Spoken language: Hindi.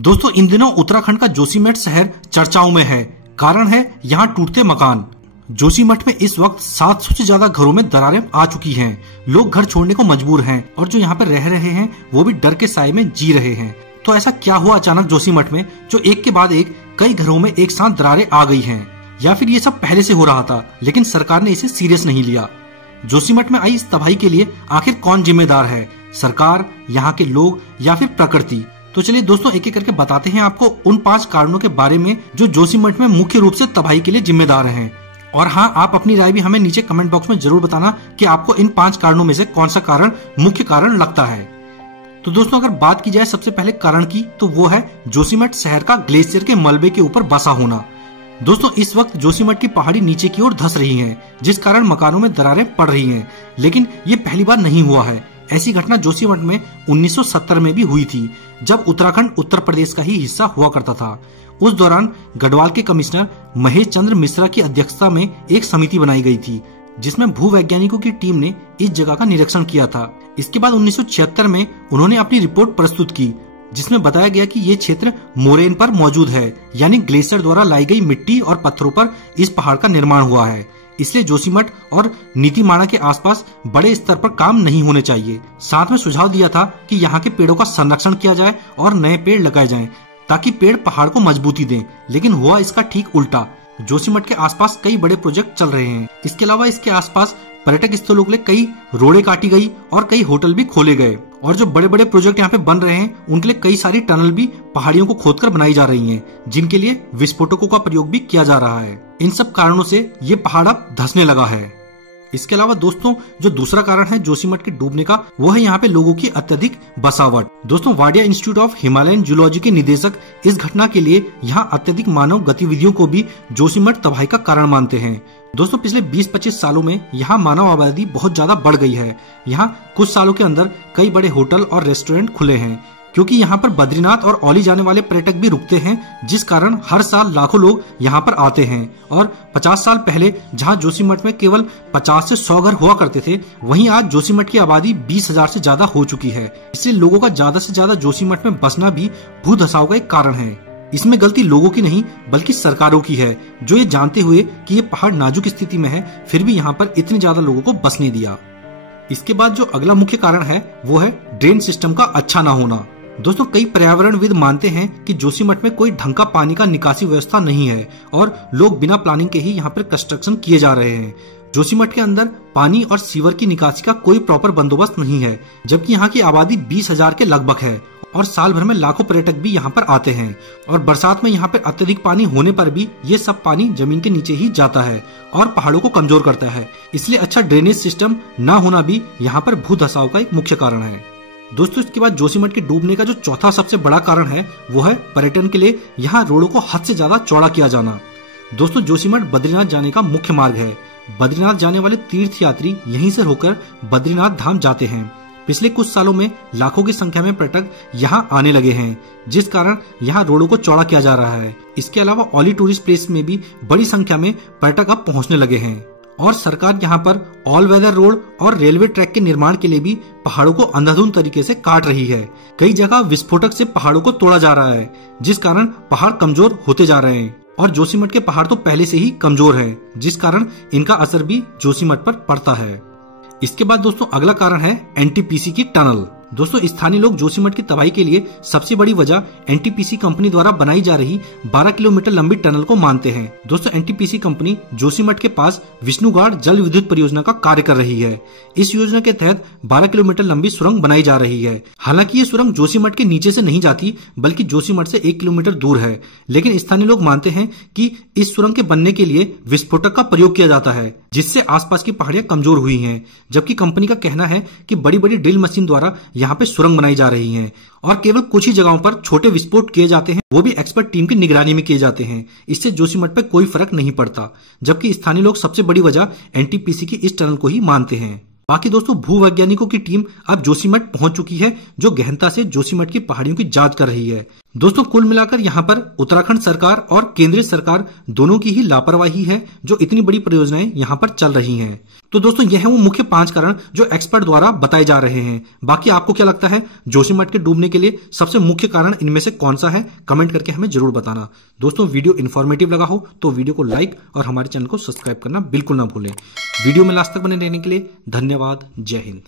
दोस्तों इन दिनों उत्तराखंड का जोशीमठ शहर चर्चाओं में है। कारण है यहाँ टूटते मकान। जोशीमठ में इस वक्त 700 से ज्यादा घरों में दरारें आ चुकी हैं। लोग घर छोड़ने को मजबूर हैं और जो यहाँ पर रह रहे हैं वो भी डर के साए में जी रहे हैं। तो ऐसा क्या हुआ अचानक जोशीमठ में जो एक के बाद एक कई घरों में एक साथ दरारें आ गई हैं? या फिर ये सब पहले से हो रहा था लेकिन सरकार ने इसे सीरियस नहीं लिया? जोशीमठ में आई इस तबाही के लिए आखिर कौन जिम्मेदार है, सरकार, यहाँ के लोग या फिर प्रकृति? तो चलिए दोस्तों एक एक करके बताते हैं आपको उन 5 कारणों के बारे में जो जोशीमठ में मुख्य रूप से तबाही के लिए जिम्मेदार हैं। और हाँ, आप अपनी राय भी हमें नीचे कमेंट बॉक्स में जरूर बताना कि आपको इन 5 कारणों में से कौन सा कारण मुख्य कारण लगता है। तो दोस्तों अगर बात की जाए सबसे पहले कारण की, तो वो है जोशीमठ शहर का ग्लेशियर के मलबे के ऊपर बसा होना। दोस्तों इस वक्त जोशीमठ की पहाड़ी नीचे की ओर धंस रही है, जिस कारण मकानों में दरारें पड़ रही हैं। लेकिन ये पहली बार नहीं हुआ है। ऐसी घटना जोशीमठ में 1970 में भी हुई थी, जब उत्तराखंड उत्तर प्रदेश का ही हिस्सा हुआ करता था। उस दौरान गढ़वाल के कमिश्नर महेश चंद्र मिश्रा की अध्यक्षता में एक समिति बनाई गई थी, जिसमें भूवैज्ञानिकों की टीम ने इस जगह का निरीक्षण किया था। इसके बाद 1976 में उन्होंने अपनी रिपोर्ट प्रस्तुत की, जिसमें बताया गया कि ये क्षेत्र मोरेन पर मौजूद है, यानी ग्लेशियर द्वारा लाई गई मिट्टी और पत्थरों पर इस पहाड़ का निर्माण हुआ है। इसलिए जोशीमठ और नीतीमाणा के आसपास बड़े स्तर पर काम नहीं होने चाहिए। साथ में सुझाव दिया था कि यहाँ के पेड़ों का संरक्षण किया जाए और नए पेड़ लगाए जाएं, ताकि पेड़ पहाड़ को मजबूती दें। लेकिन हुआ इसका ठीक उल्टा। जोशीमठ के आसपास कई बड़े प्रोजेक्ट चल रहे हैं। इसके अलावा इसके आसपास पर्यटक स्थलों के लिए कई रोडें काटी गई और कई होटल भी खोले गए। और जो बड़े बड़े प्रोजेक्ट यहाँ पे बन रहे हैं उनके लिए कई सारी टनल भी पहाड़ियों को खोदकर बनाई जा रही हैं, जिनके लिए विस्फोटकों का प्रयोग भी किया जा रहा है। इन सब कारणों से ये पहाड़ अब धंसने लगा है। इसके अलावा दोस्तों जो दूसरा कारण है जोशीमठ के डूबने का, वो है यहाँ पे लोगों की अत्यधिक बसावट। दोस्तों Wadia institute of Himalayan zoology के निदेशक इस घटना के लिए यहाँ अत्यधिक मानव गतिविधियों को भी जोशीमठ तबाही का कारण मानते हैं। दोस्तों पिछले 20-25 सालों में यहाँ मानव आबादी बहुत ज्यादा बढ़ गई है। यहाँ कुछ सालों के अंदर कई बड़े होटल और रेस्टोरेंट खुले हैं, क्योंकि यहाँ पर बद्रीनाथ और औली जाने वाले पर्यटक भी रुकते हैं, जिस कारण हर साल लाखों लोग यहाँ पर आते हैं। और 50 साल पहले जहाँ जोशीमठ में केवल 50 से 100 घर हुआ करते थे, वहीं आज जोशीमठ की आबादी 20,000 से ज्यादा हो चुकी है। इससे लोगों का ज्यादा से ज्यादा जोशीमठ में बसना भी भूधसाव का एक कारण है। इसमें गलती लोगों की नहीं बल्कि सरकारों की है, जो ये जानते हुए कि ये पहाड़ नाजुक स्थिति में है, फिर भी यहाँ पर इतने ज्यादा लोगों को बसने दिया। इसके बाद जो अगला मुख्य कारण है वो है ड्रेन सिस्टम का अच्छा ना होना। दोस्तों कई पर्यावरणविद मानते हैं कि जोशीमठ में कोई ढंग का पानी का निकासी व्यवस्था नहीं है और लोग बिना प्लानिंग के ही यहाँ पर कंस्ट्रक्शन किए जा रहे हैं। जोशीमठ के अंदर पानी और सीवर की निकासी का कोई प्रॉपर बंदोबस्त नहीं है, जबकि यहाँ की आबादी 20,000 के लगभग है और साल भर में लाखों पर्यटक भी यहाँ पर आते हैं। और बरसात में यहाँ पर अत्यधिक पानी होने पर भी ये सब पानी जमीन के नीचे ही जाता है और पहाड़ों को कमजोर करता है। इसलिए अच्छा ड्रेनेज सिस्टम न होना भी यहाँ पर भूधसाव का एक मुख्य कारण है। दोस्तों इसके बाद जोशीमठ के डूबने का जो चौथा सबसे बड़ा कारण है वो है पर्यटन के लिए यहाँ रोडों को हद से ज्यादा चौड़ा किया जाना। दोस्तों जोशीमठ बद्रीनाथ जाने का मुख्य मार्ग है। बद्रीनाथ जाने वाले तीर्थ यात्री यहीं से होकर बद्रीनाथ धाम जाते हैं। पिछले कुछ सालों में लाखों की संख्या में पर्यटक यहाँ आने लगे हैं, जिस कारण यहाँ रोडों को चौड़ा किया जा रहा है। इसके अलावा औली टूरिस्ट प्लेस में भी बड़ी संख्या में पर्यटक अब पहुँचने लगे हैं और सरकार यहाँ पर ऑल वेदर रोड और रेलवे ट्रैक के निर्माण के लिए भी पहाड़ों को अंधाधुंध तरीके से काट रही है। कई जगह विस्फोटक से पहाड़ों को तोड़ा जा रहा है, जिस कारण पहाड़ कमजोर होते जा रहे हैं। और जोशीमठ के पहाड़ तो पहले से ही कमजोर है, जिस कारण इनका असर भी जोशीमठ पर पड़ता है। इसके बाद दोस्तों अगला कारण है एनटीपीसी की टनल। दोस्तों स्थानीय लोग जोशीमठ की तबाही के लिए सबसे बड़ी वजह एनटीपीसी कंपनी द्वारा बनाई जा रही 12 किलोमीटर लंबी टनल को मानते हैं। दोस्तों एनटीपीसी कंपनी जोशीमठ के पास विष्णुगाड़ जल विद्युत परियोजना का कार्य कर रही है। इस योजना के तहत 12 किलोमीटर लंबी सुरंग बनाई जा रही है। हालांकि ये सुरंग जोशीमठ के नीचे से नहीं जाती, बल्कि जोशीमठ से 1 किलोमीटर दूर है। लेकिन स्थानीय लोग मानते हैं कि इस सुरंग के बनने के लिए विस्फोटक का प्रयोग किया जाता है, जिससे आसपास की पहाड़ियां कमजोर हुई हैं। जबकि कंपनी का कहना है कि बड़ी बड़ी ड्रिल मशीन द्वारा यहाँ पे सुरंग बनाई जा रही हैं और केवल कुछ ही जगहों पर छोटे विस्फोट किए जाते हैं, वो भी एक्सपर्ट टीम की निगरानी में किए जाते हैं। इससे जोशीमठ पे कोई फर्क नहीं पड़ता, जबकि स्थानीय लोग सबसे बड़ी वजह एनटीपीसी की इस टनल को ही मानते हैं। बाकी दोस्तों भूवैज्ञानिकों की टीम अब जोशीमठ पहुंच चुकी है, जो गहनता से जोशीमठ की पहाड़ियों की जांच कर रही है। दोस्तों कुल मिलाकर यहाँ पर उत्तराखंड सरकार और केंद्रीय सरकार दोनों की ही लापरवाही है जो इतनी बड़ी परियोजनाएं यहाँ पर चल रही हैं। तो दोस्तों यह है वो मुख्य 5 कारण जो एक्सपर्ट द्वारा बताए जा रहे हैं। बाकी आपको क्या लगता है जोशीमठ के डूबने के लिए सबसे मुख्य कारण इनमें से कौन सा है, कमेंट करके हमें जरूर बताना। दोस्तों वीडियो इन्फॉर्मेटिव लगा हो तो वीडियो को लाइक और हमारे चैनल को सब्सक्राइब करना बिल्कुल ना भूलें। वीडियो में लास्ट तक बने रहने के लिए धन्यवाद। जय हिंद।